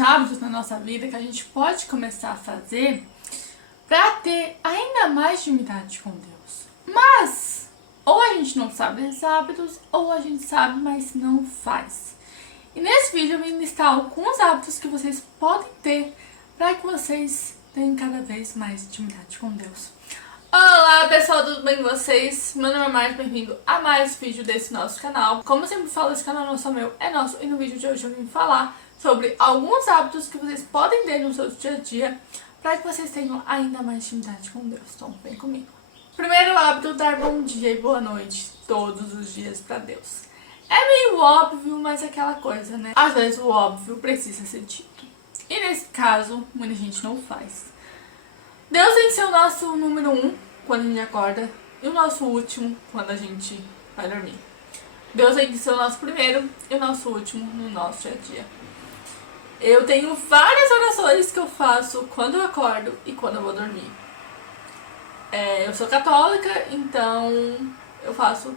hábitos na nossa vida que a gente pode começar a fazer para ter ainda mais intimidade com Deus. Mas ou a gente não sabe desses hábitos, ou a gente sabe, mas não faz. E nesse vídeo eu vim listar alguns hábitos que vocês podem ter para que vocês tenham cada vez mais intimidade com Deus. Olá pessoal, tudo bem com vocês? Meu nome é Marta, bem-vindo a mais um vídeo desse nosso canal. Como eu sempre falo, esse canal não é só meu, é nosso. E no vídeo de hoje eu vim falar sobre alguns hábitos que vocês podem ter no seu dia a dia para que vocês tenham ainda mais intimidade com Deus. Então vem comigo. Primeiro hábito, dar bom dia e boa noite todos os dias para Deus. É meio óbvio, mas é aquela coisa, né? Às vezes o óbvio precisa ser dito. E nesse caso, muita gente não faz. Deus tem que ser o nosso número 1 quando a gente acorda e o nosso último quando a gente vai dormir. Deus tem que ser o nosso primeiro e o nosso último no nosso dia a dia. Eu tenho várias orações que eu faço quando eu acordo e quando eu vou dormir. Eu sou católica, então eu faço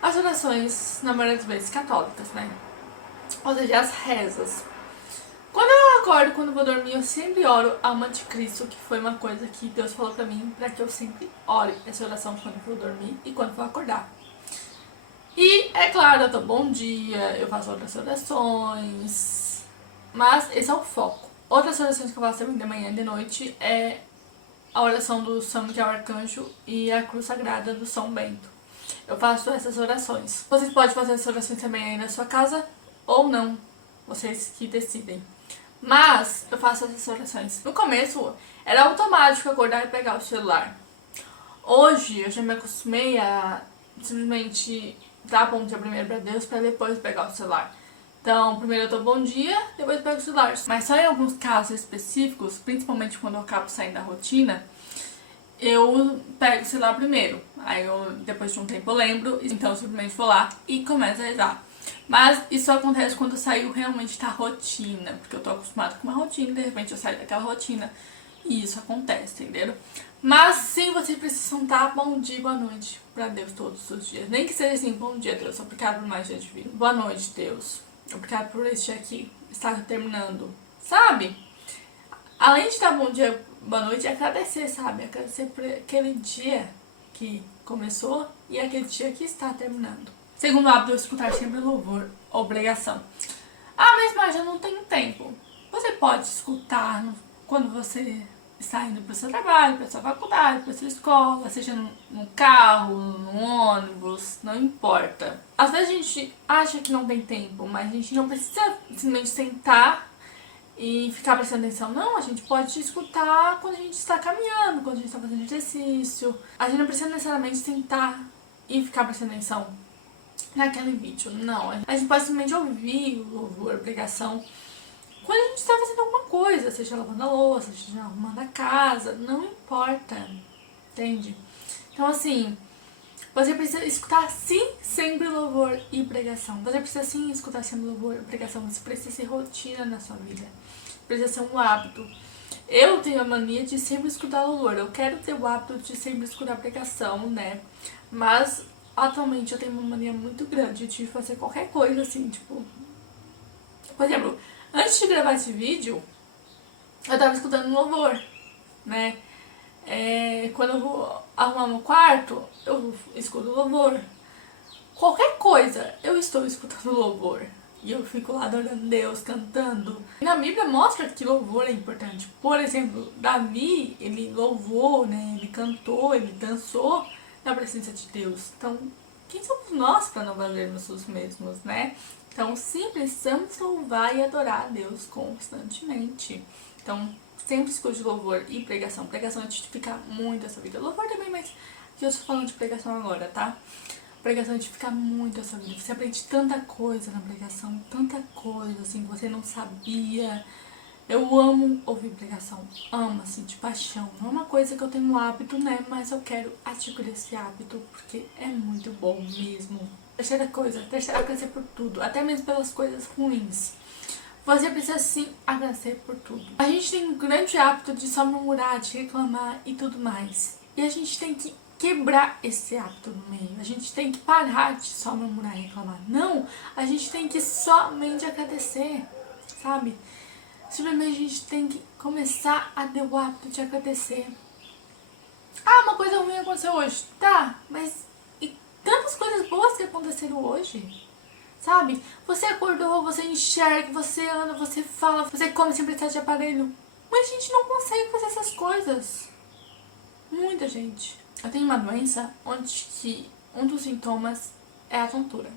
as orações, na maioria das vezes, católicas, né? Ou seja, as rezas. Quando eu acordo, quando eu vou dormir, eu sempre oro Alma de Cristo, que foi uma coisa que Deus falou pra mim, pra que eu sempre ore essa oração quando eu vou dormir e quando eu vou acordar. E, é claro, eu dou bom dia, eu faço outras orações, mas esse é o foco. Outras orações que eu faço também de manhã e de noite é a oração do São Miguel Arcanjo e a Cruz Sagrada do São Bento. Eu faço essas orações. Vocês podem fazer essas orações também aí na sua casa ou não, vocês que decidem. Mas eu faço essas orações. No começo era automático acordar e pegar o celular. Hoje eu já me acostumei a simplesmente dar bom dia primeiro pra Deus pra depois pegar o celular. Então, primeiro eu dou bom dia, depois eu pego o celular. Mas só em alguns casos específicos, principalmente quando eu acabo saindo da rotina, eu pego o celular primeiro. Aí eu, depois de um tempo eu lembro, então eu simplesmente vou lá e começo a rezar. Mas isso acontece quando eu saio realmente da rotina, porque eu tô acostumada com uma rotina e de repente eu saio daquela rotina e isso acontece, entendeu? Mas sim, vocês precisam dar bom dia e boa noite pra Deus todos os dias. Nem que seja assim, bom dia Deus, obrigado por mais dia de vida. Boa noite Deus, obrigado por esse dia aqui estar terminando, sabe? Além de dar bom dia, boa noite, agradecer, sabe? Agradecer por aquele dia que começou e aquele dia que está terminando. Segundo hábito, eu escutar sempre louvor, obrigação. Ah, mas Marcia, eu não tenho tempo. Você pode escutar quando você está indo para o seu trabalho, para a sua faculdade, para a sua escola, seja no carro, no ônibus, não importa. Às vezes a gente acha que não tem tempo, mas a gente não precisa simplesmente sentar e ficar prestando atenção. Não, a gente pode escutar quando a gente está caminhando, quando a gente está fazendo exercício. A gente não precisa necessariamente sentar e ficar prestando atenção naquele vídeo, não. A gente pode simplesmente ouvir o louvor, a pregação, quando a gente está fazendo alguma coisa, seja lavando a louça, seja arrumando a casa, não importa, entende? Então assim, você precisa escutar sim sempre louvor e pregação. Você precisa sim escutar sempre louvor e pregação. Isso precisa ser rotina na sua vida. Precisa ser um hábito. Eu tenho a mania de sempre escutar louvor. Eu quero ter o hábito de sempre escutar pregação, né? Mas atualmente eu tenho uma mania muito grande de fazer qualquer coisa assim, tipo... Por exemplo, antes de gravar esse vídeo, eu tava escutando louvor, né? Quando eu vou arrumar meu quarto, eu escuto louvor. Qualquer coisa, eu estou escutando louvor. E eu fico lá adorando Deus, cantando. E na Bíblia mostra que louvor é importante. Por exemplo, Davi, ele louvou, né? Ele cantou, ele dançou na presença de Deus. Então, quem somos nós para não valermos os mesmos, né? Então, sim, precisamos louvar e adorar a Deus constantemente. Então, sempre escute louvor e pregação. Pregação edifica muito a sua vida. Louvor também, mas aqui eu estou falando de pregação agora, tá? Pregação edifica muito a sua vida. Você aprende tanta coisa na pregação, tanta coisa assim que você não sabia. Eu amo ouvir pregação, amo assim, de paixão. Não é uma coisa que eu tenho um hábito, né? Mas eu quero adquirir esse hábito porque é muito bom mesmo. Terceira coisa, agradecer por tudo, até mesmo pelas coisas ruins. Você precisa sim agradecer por tudo. A gente tem um grande hábito de só murmurar, de reclamar e tudo mais. E a gente tem que quebrar esse hábito no meio. A gente tem que parar de só murmurar e reclamar. Não, a gente tem que somente agradecer, sabe? Simplesmente a gente tem que começar a ter o hábito de agradecer. Ah, uma coisa ruim aconteceu hoje. Tá, mas e tantas coisas boas que aconteceram hoje? Sabe? Você acordou, você enxerga, você anda, você fala, você come sem precisar de aparelho. Mas a gente não consegue fazer essas coisas. Muita gente. Eu tenho uma doença onde que um dos sintomas é a tontura.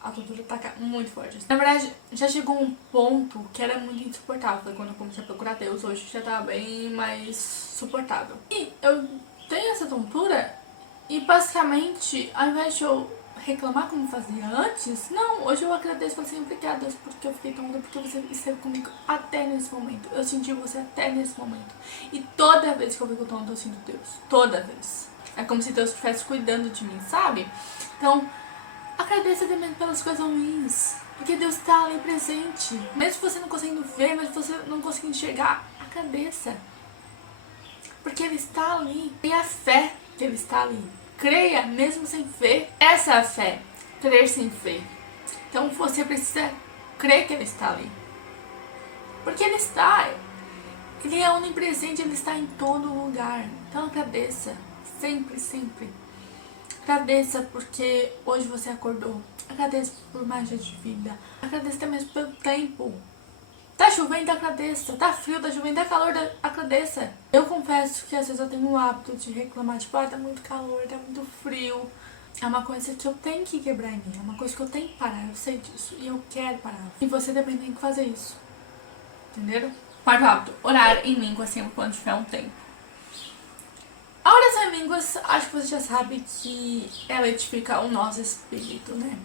A tontura tá muito forte. Na verdade, já chegou um ponto que era muito insuportável. Foi quando eu comecei a procurar Deus. Hoje já tá bem mais suportável. E eu tenho essa tontura e basicamente, ao invés de eu reclamar como fazia antes, não, hoje eu agradeço e falo assim, obrigada Deus, porque eu fiquei tonta, porque você esteve comigo até nesse momento. Eu senti você até nesse momento. E toda vez que eu fico tonta, eu sinto Deus. Toda vez. É como se Deus estivesse cuidando de mim, sabe? Então, agradeça também pelas coisas ruins, porque Deus está ali presente. Mesmo você não conseguindo ver, mesmo você não conseguindo enxergar, agradeça. Porque Ele está ali. E a fé que Ele está ali. Creia mesmo sem fé. Essa é a fé. Crer sem fé. Então você precisa crer que Ele está ali. Porque Ele está. Ele é onipresente, Ele está em todo lugar. Então agradeça. Sempre, sempre. Agradeça porque hoje você acordou. Agradeça por mais dia de vida. Agradeça também pelo tempo. Tá chovendo, agradeça. Tá frio, tá chovendo, tá calor, agradeça. Eu confesso que às vezes eu tenho o hábito de reclamar, tipo, tá muito calor, tá muito frio. É uma coisa que eu tenho que quebrar em mim, é uma coisa que eu tenho que parar, eu sei disso. E eu quero parar. E você também tem que fazer isso. Entenderam? Quarto hábito, orar em língua sempre quando tiver um tempo. A oração em línguas, acho que você já sabe que ela edifica o nosso espírito, né?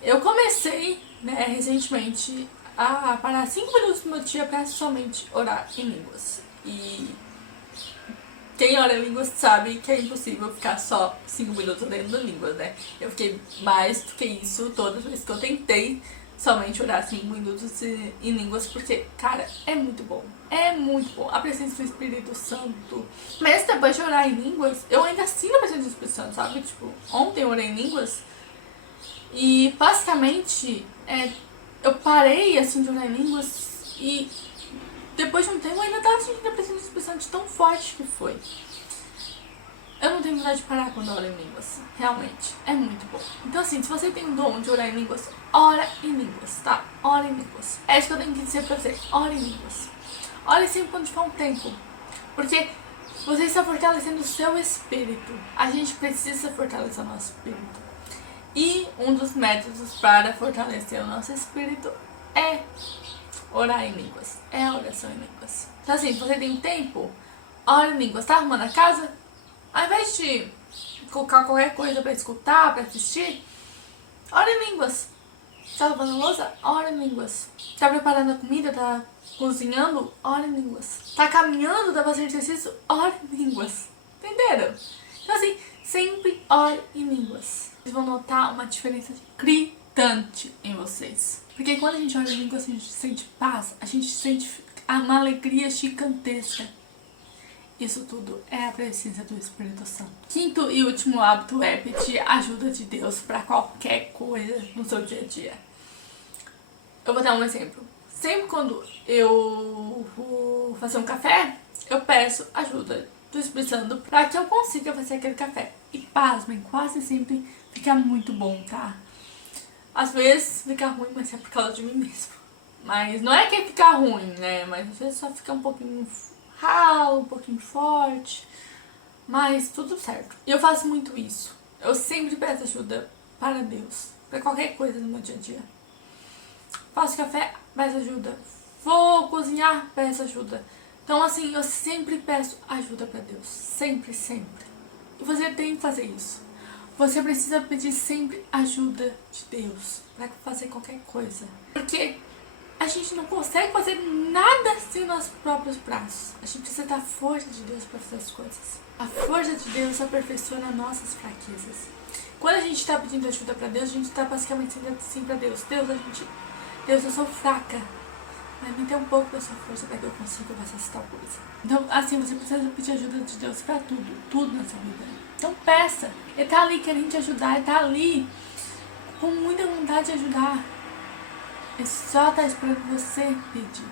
Eu comecei, né, recentemente a parar 5 minutos do meu dia pra somente orar em línguas. E quem ora em línguas sabe que é impossível ficar só 5 minutos orando em línguas, né? Eu fiquei mais do que isso todas as vezes que eu tentei somente orar 5 minutos em línguas, porque, cara, é muito bom. É muito bom. A presença do Espírito Santo. Mas depois de orar em línguas, eu ainda sinto a presença do Espírito Santo, sabe? Tipo, ontem eu orei em línguas e basicamente eu parei assim de orar em línguas e depois de um tempo eu ainda tava sentindo a presença do Espírito Santo tão forte que foi. Eu não tenho vontade de parar quando eu oro em línguas. Realmente, é muito bom. Então assim, se você tem o dom de orar em línguas, ora em línguas, tá? Ora em línguas. É isso que eu tenho que dizer pra você. Ora em línguas. Ore sempre quando tiver um tempo. Porque você está fortalecendo o seu espírito. A gente precisa fortalecer o nosso espírito. E um dos métodos para fortalecer o nosso espírito é orar em línguas. É a oração em línguas. Então assim, se você tem tempo, ora em línguas. Tá arrumando a casa? Ao invés de colocar qualquer coisa pra escutar, pra assistir, ora em línguas. Tá lavando a louça? Ora em línguas. Tá preparando a comida? Tá cozinhando? Ora em línguas. Tá caminhando? Tá fazendo exercício? Ora em línguas. Entenderam? Então assim, sempre ore em línguas. Vocês vão notar uma diferença gritante em vocês. Porque quando a gente ora em línguas, a gente sente paz, a gente sente uma alegria gigantesca. Isso tudo é a presença do Espírito Santo. Quinto e último hábito é pedir ajuda de Deus para qualquer coisa no seu dia a dia. Eu vou dar um exemplo. Sempre quando eu vou fazer um café, eu peço ajuda do Espírito Santo para que eu consiga fazer aquele café. E pasmem, quase sempre fica muito bom, tá? Às vezes fica ruim, mas é por causa de mim mesmo. Mas não é que fica ruim, né? Mas às vezes só fica um pouquinho ralo, um pouquinho forte, mas tudo certo. E eu faço muito isso. Eu sempre peço ajuda para Deus, para qualquer coisa no meu dia a dia. Faço café, peço ajuda. Vou cozinhar, peço ajuda. Então assim, eu sempre peço ajuda para Deus. Sempre, sempre. E você tem que fazer isso. Você precisa pedir sempre ajuda de Deus para fazer qualquer coisa. Porque a gente não consegue fazer nada sem nossos próprios braços. A gente precisa da força de Deus para fazer as coisas. A força de Deus aperfeiçoa nossas fraquezas. Quando a gente está pedindo ajuda para Deus, a gente está basicamente dizendo assim para Deus: Deus, eu sou fraca, mas me dê um pouco da sua força para que eu consiga fazer essa tal coisa. Então, assim, você precisa pedir ajuda de Deus para tudo na sua vida. Então peça. Ele tá ali querendo te ajudar, ele tá ali com muita vontade de ajudar. Ele só tá esperando você pedir.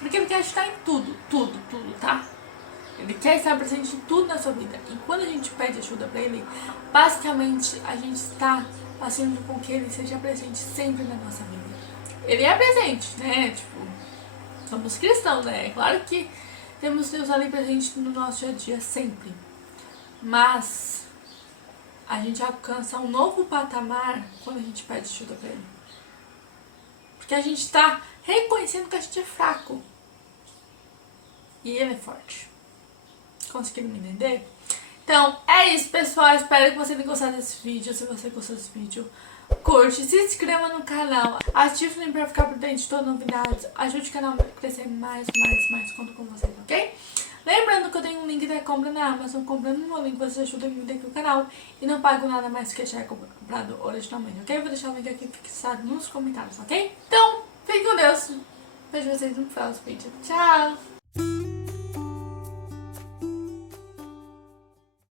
Porque ele quer ajudar em tudo, tudo, tá? Ele quer estar presente em tudo na sua vida. E quando a gente pede ajuda pra ele, basicamente a gente está fazendo com que ele seja presente sempre na nossa vida. Ele é presente, né? Tipo, somos cristãos, né? É claro que temos Deus ali presente no nosso dia a dia sempre. Mas a gente alcança um novo patamar quando a gente pede ajuda pra ele. Porque a gente está reconhecendo que a gente é fraco. E ele é forte. Conseguiram me entender? Então, é isso, pessoal. Espero que você tenha gostado desse vídeo. Se você gostou desse vídeo, curte, se inscreva no canal, ative o sininho pra ficar por dentro de todas as novidades. Ajude o canal a crescer mais. Conto com vocês, ok? Lembrando que eu tenho um link da compra na Amazon. Comprando no meu link, você ajuda muito aqui o canal. E não pago nada mais que já é comprado originalmente, ok? Eu vou deixar o link aqui fixado nos comentários, ok? Então, fique com Deus. Vejo vocês no próximo vídeo. Tchau!